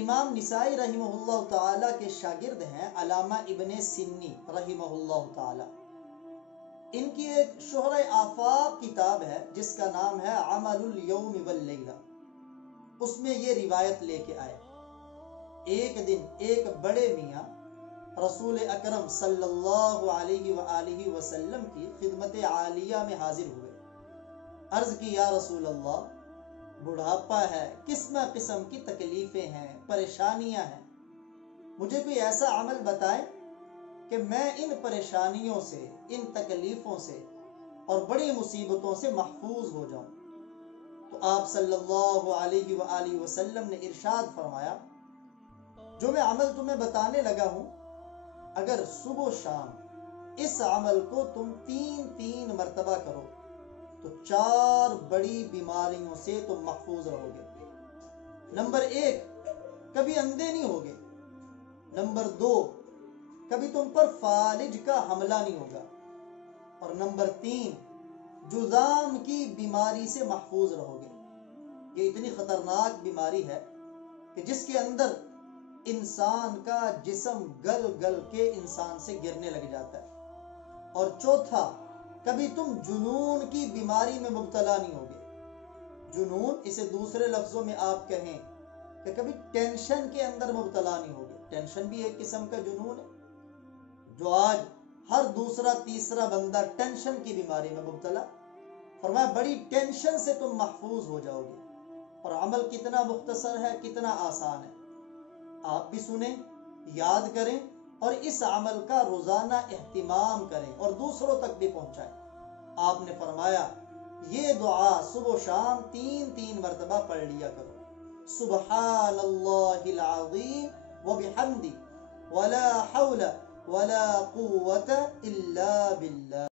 امام نسائی رحمہ اللہ تعالی کے شاگرد ہیں علامہ ابن سنی رحمہ اللہ تعالی. ان کی ایک شہرہ آفاق کتاب ہے جس کا نام ہے عمل الیوم واللیلہ. اس میں یہ روایت لے کے آئے، ایک دن ایک بڑے میاں رسول اکرم صلی اللہ علیہ وآلہ وسلم کی خدمت عالیہ میں حاضر ہوئے. عرض کی یا رسول اللہ، بڑھاپا ہے، قسم قسم کی تکلیفیں ہیں، پریشانیاں ہیں، مجھے کوئی ایسا عمل بتائیں کہ میں ان پریشانیوں سے، ان تکلیفوں سے اور بڑی مصیبتوں سے محفوظ ہو جاؤں. تو آپ صلی اللہ علیہ وآلہ وسلم نے ارشاد فرمایا، جو میں عمل تمہیں بتانے لگا ہوں، اگر صبح و شام اس عمل کو تم 3 مرتبہ کرو تو 4 بڑی بیماریوں سے تم محفوظ رہو گے. نمبر 1، کبھی اندھے نہیں ہوگے. نمبر 2، کبھی تم پر فالج کا حملہ نہیں ہوگا. اور نمبر 3، جذام کی بیماری سے محفوظ رہو گے. یہ اتنی خطرناک بیماری ہے کہ جس کے اندر انسان کا جسم گل گل کے انسان سے گرنے لگ جاتا ہے. اور چوتھا، کبھی تم جنون کی بیماری میں مبتلا نہیں ہوگے. جنون، اسے دوسرے لفظوں میں آپ کہیں کہ کبھی ٹینشن کے اندر مبتلا نہیں ہوگے. ٹینشن بھی ایک قسم کا جنون ہے، جو آج ہر دوسرا تیسرا بندہ ٹینشن کی بیماری میں مبتلا. فرمایا بڑی ٹینشن سے تم محفوظ ہو جاؤ گے. اور عمل کتنا مختصر ہے، کتنا آسان ہے. آپ بھی سنیں، یاد کریں اور اس عمل کا روزانہ اہتمام کریں اور دوسروں تک بھی پہنچائیں. آپ نے فرمایا یہ دعا صبح و شام 3 مرتبہ پڑھ لیا کرو. سبحان اللہ العظیم وبحمدہ ولا حول ولا قوة الا باللہ.